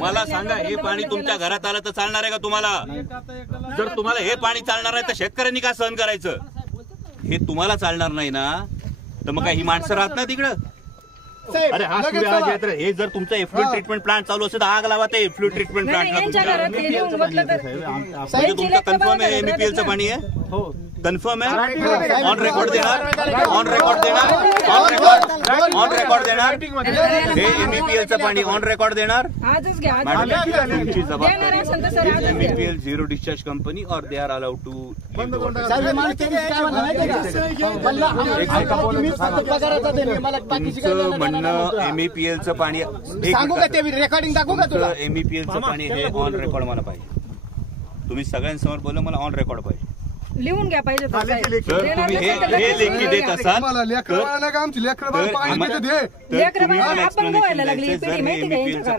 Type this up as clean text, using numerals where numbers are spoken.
मला सांगा, हे पाणी तुमच्या घरात आलं तर चालणार आहे का तुम्हाला? जर तुम्हाला हे पाणी चालणार आहे तर शेतकऱ्यांनी का सहन करायचं? हे तुम्हाला चालणार नाही ना, तर मग काय ही माणसं राहत ना तिकडं? अरे हा सूर्यराज, हे जर तुमचं एफ्लुएंट ट्रीटमेंट प्लांट चालू असेल तर आग लावा ते एफ्लुएंट ट्रीटमेंट प्लांटला. तुमचं कन्फर्म आहे एमईपीएलचं पाणी आहे? हो कन्फर्म आहे. ऑन रेकॉर्ड देणार, ऑन रेकॉर्ड देणार, ऑन रेकॉर्ड देणार. हे एमईपीएलचं पाणी ऑन रेकॉर्ड देणार. तुमची जबाबदारी. एमईपीएल झिरो डिस्चार्ज कंपनी और दे आर अलाउड टू. तुमचं म्हणणं एमईपीएलचं पाणी रेकॉर्डिंग दाखवू का तुला? एमईपीएलचं पाणी हे ऑन रेकॉर्ड मला पाहिजे. तुम्ही सगळ्यांसमोर बोललं मला ऑन रेकॉर्ड पाहिजे. लिहून घ्या पाहिजे. तुम्ही हे लेखी देत असाल तर आपण गोवायला लागली पिढी माहिती का?